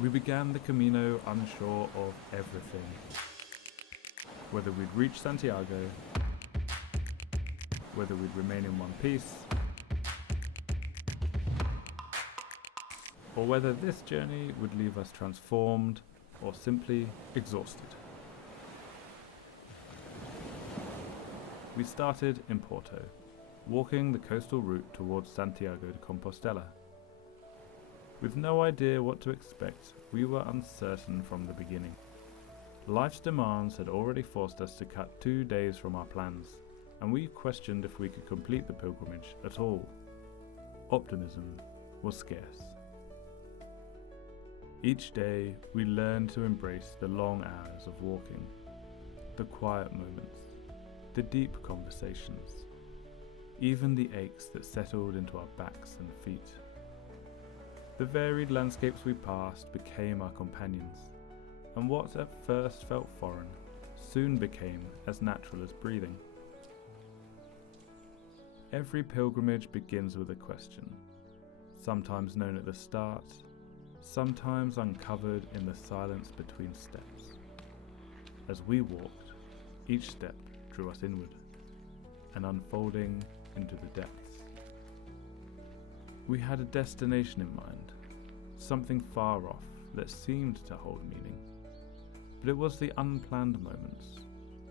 We began the Camino unsure of everything. Whether we'd reach Santiago, whether we'd remain in one piece, or whether this journey would leave us transformed or simply exhausted. We started in Porto, walking the coastal route towards Santiago de Compostela. With no idea what to expect, we were uncertain from the beginning. Life's demands had already forced us to cut 2 days from our plans, and we questioned if we could complete the pilgrimage at all. Optimism was scarce. Each day, we learned to embrace the long hours of walking, the quiet moments, the deep conversations, even the aches that settled into our backs and feet. The varied landscapes we passed became our companions, and what at first felt foreign soon became as natural as breathing. Every pilgrimage begins with a question, sometimes known at the start, sometimes uncovered in the silence between steps. As we walked, each step drew us inward, and unfolding into the depths. We had a destination in mind, something far off that seemed to hold meaning. But it was the unplanned moments,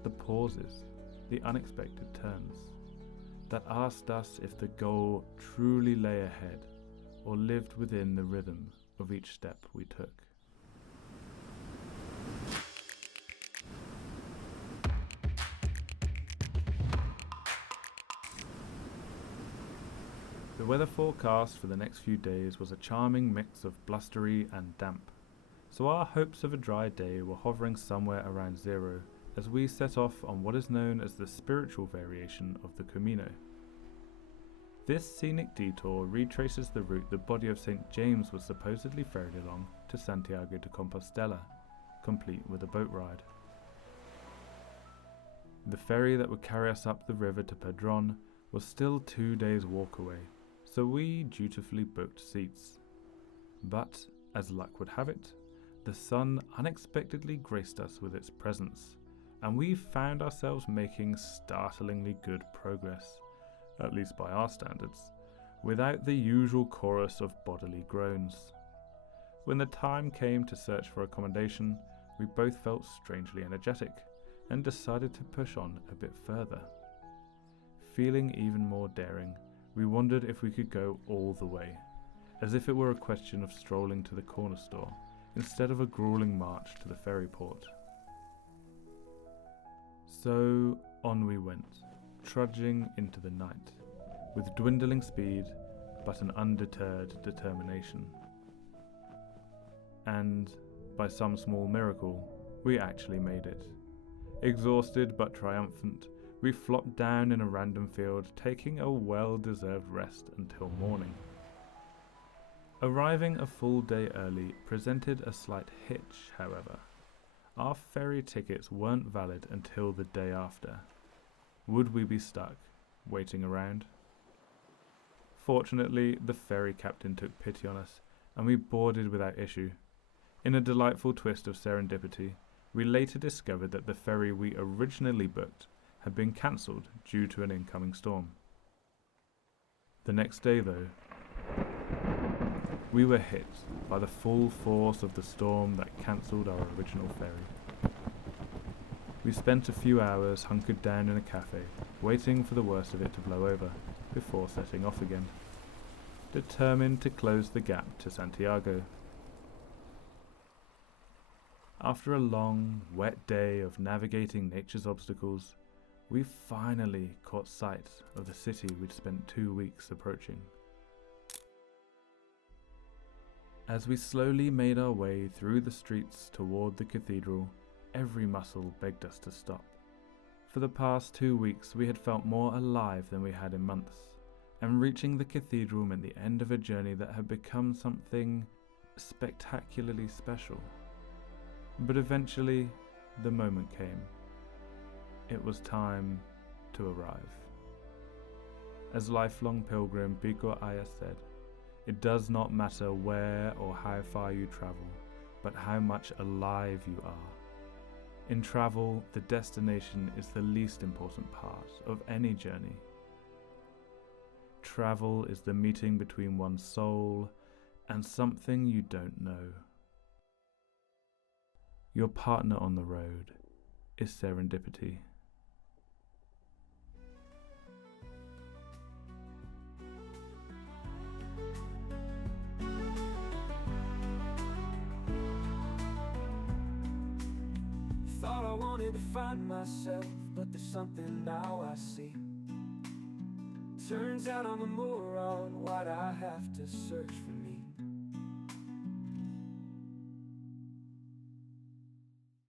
the pauses, the unexpected turns, that asked us if the goal truly lay ahead or lived within the rhythm of each step we took. The weather forecast for the next few days was a charming mix of blustery and damp, so our hopes of a dry day were hovering somewhere around zero as we set off on what is known as the spiritual variation of the Camino. This scenic detour retraces the route the body of St. James was supposedly ferried along to Santiago de Compostela, complete with a boat ride. The ferry that would carry us up the river to Padron was still 2 days' walk away, so we dutifully booked seats. But, as luck would have it, the sun unexpectedly graced us with its presence, and we found ourselves making startlingly good progress, at least by our standards, without the usual chorus of bodily groans. When the time came to search for accommodation, we both felt strangely energetic, and decided to push on a bit further. Feeling even more daring, we wondered if we could go all the way, as if it were a question of strolling to the corner store, instead of a grueling march to the ferry port. So on we went, trudging into the night, with dwindling speed, but an undeterred determination. And, by some small miracle, we actually made it. Exhausted but triumphant, we flopped down in a random field, taking a well-deserved rest until morning. Arriving a full day early presented a slight hitch, however. Our ferry tickets weren't valid until the day after. Would we be stuck, waiting around? Fortunately, the ferry captain took pity on us, and we boarded without issue. In a delightful twist of serendipity, we later discovered that the ferry we originally booked had been cancelled due to an incoming storm. The next day, though, we were hit by the full force of the storm that cancelled our original ferry. We spent a few hours hunkered down in a cafe, waiting for the worst of it to blow over, before setting off again, determined to close the gap to Santiago. After a long, wet day of navigating nature's obstacles, we finally caught sight of the city we'd spent 2 weeks approaching. As we slowly made our way through the streets toward the cathedral, every muscle begged us to stop. For the past 2 weeks we had felt more alive than we had in months, and reaching the cathedral meant the end of a journey that had become something spectacularly special. But eventually, the moment came. It was time to arrive. As lifelong pilgrim Pico Aya said, "It does not matter where or how far you travel, but how much alive you are. In travel, the destination is the least important part of any journey. Travel is the meeting between one's soul and something you don't know. Your partner on the road is serendipity. Thought I wanted to find myself, but there's something now I see. Turns out I'm a moron, why'd I have to search for me?